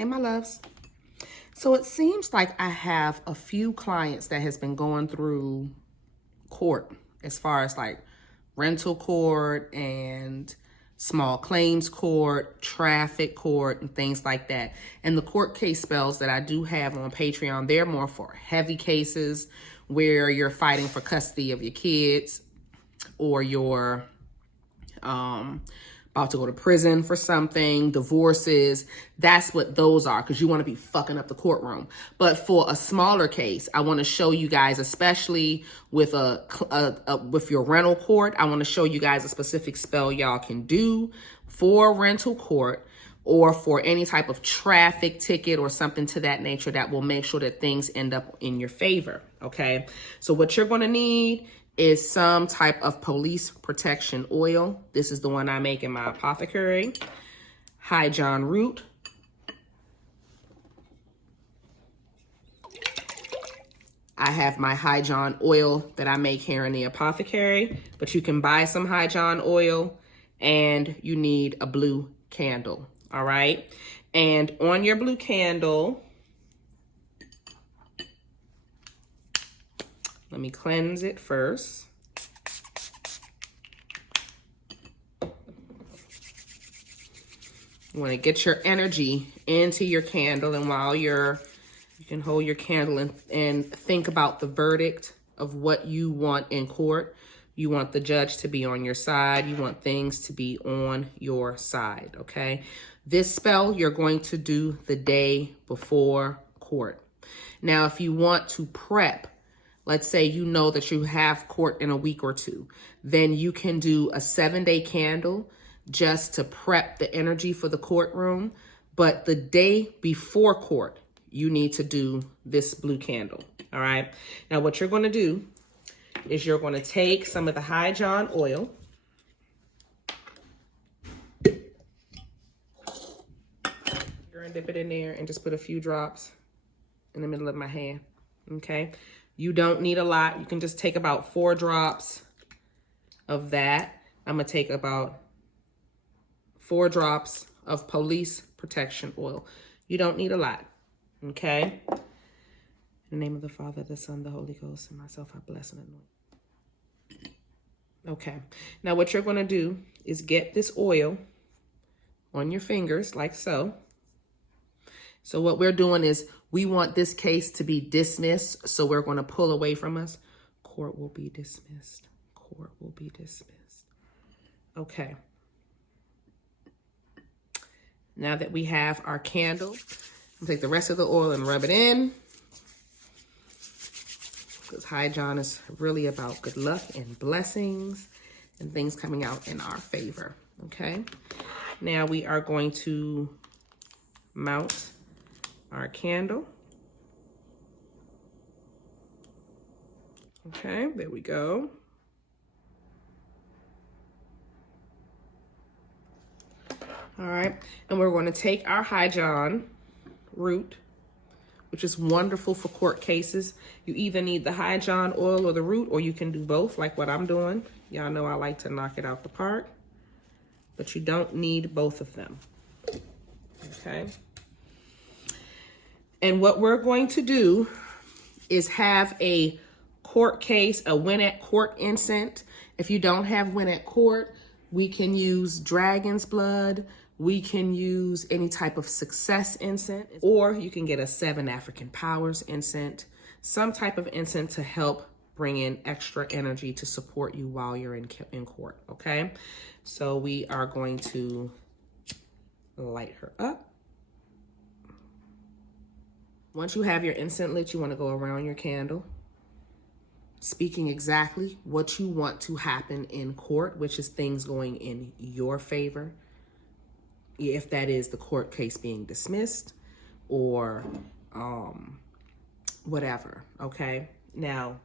Hey, my loves. So it seems like I have a few clients that has been going through court as far as like rental court and small claims court, traffic court, and things like that. And the court case spells that I do have on Patreon, they're more for heavy cases where you're fighting for custody of your kids or you're about to go to prison for something, divorces. That's what those are, because you want to be fucking up the courtroom. But for a smaller case, I want to show you guys, especially with with your rental court, I want to show you guys a specific spell y'all can do for rental court or for any type of traffic ticket or something to that nature that will make sure that things end up in your favor. Okay, so what you're going to need is some type of police protection oil. This is the one I make in my apothecary. High John root. I have my High John oil that I make here in the apothecary, but you can buy some High John oil, and you need a blue candle, all right? And on your blue candle, let me cleanse it first. You want to get your energy into your candle, and while you can hold your candle and think about the verdict of what you want in court. You want the judge to be on your side. You want things to be on your side, okay? This spell you're going to do the day before court. Now, if you want to prep, let's say you know that you have court in a week or two, then you can do a 7-day candle just to prep the energy for the courtroom. But the day before court, you need to do this blue candle, all right? Now, what you're going to do is you're going to take some of the High John oil. You're going to dip it in there and just put a few drops in the middle of my hand, okay? You don't need a lot. You can just take about 4 drops of that. I'm going to take about 4 drops of police protection oil. You don't need a lot, okay? In the name of the Father, the Son, the Holy Ghost, and myself, I bless and anoint. Okay. Now what you're going to do is get this oil on your fingers like so. So what we're doing is we want this case to be dismissed. So we're going to pull away from us. Court will be dismissed. Court will be dismissed. Okay. Now that we have our candle, I'll take the rest of the oil and rub it in. Because High John is really about good luck and blessings and things coming out in our favor. Okay. Now we are going to mount our candle. Okay, there we go. All right, and we're going to take our High John root, which is wonderful for court cases. You either need the High John oil or the root, or you can do both like what I'm doing. Y'all know I like to knock it out the park, but you don't need both of them. Okay. And what we're going to do is have a court case, a win at court incense. If you don't have win at court, we can use dragon's blood. We can use any type of success incense, or you can get a 7 African powers incense, some type of incense to help bring in extra energy to support you while you're in court, okay? So we are going to light her up. Once you have your incense lit, you want to go around your candle, speaking exactly what you want to happen in court, which is things going in your favor. If that is the court case being dismissed or whatever, okay? Now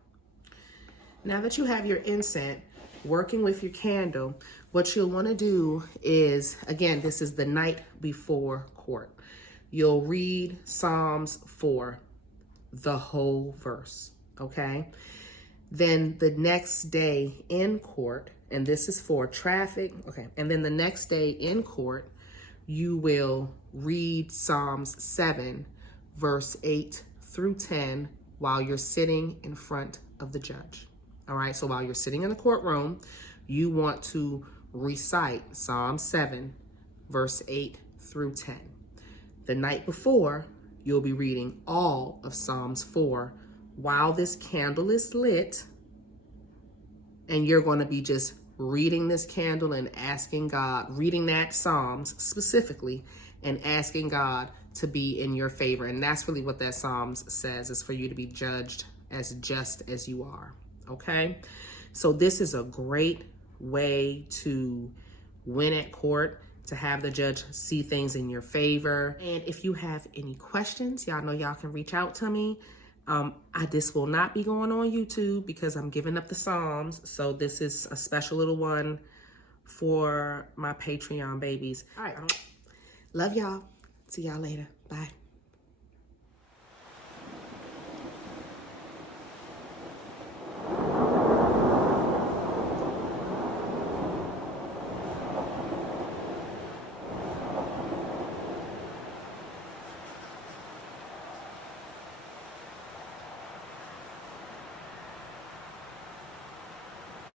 that you have your incense working with your candle, what you'll want to do is, again, this is the night before court. You'll read Psalms 4, the whole verse, okay? Then the next day in court, and this is for traffic, okay? And then the next day in court, you will read Psalms 7, verse 8 through 10 while you're sitting in front of the judge. All right, so while you're sitting in the courtroom, you want to recite Psalm 7, verse 8 through 10. The night before, you'll be reading all of Psalms 4 while this candle is lit, and you're going to be just reading this candle and asking God, reading that Psalms specifically, and asking God to be in your favor. And that's really what that Psalms says, is for you to be judged as just as you are. Okay? So this is a great way to win at court, to have the judge see things in your favor. And if you have any questions, y'all know y'all can reach out to me. This will not be going on YouTube because I'm giving up the Psalms. So this is a special little one for my Patreon babies. All right. Love y'all. See y'all later. Bye.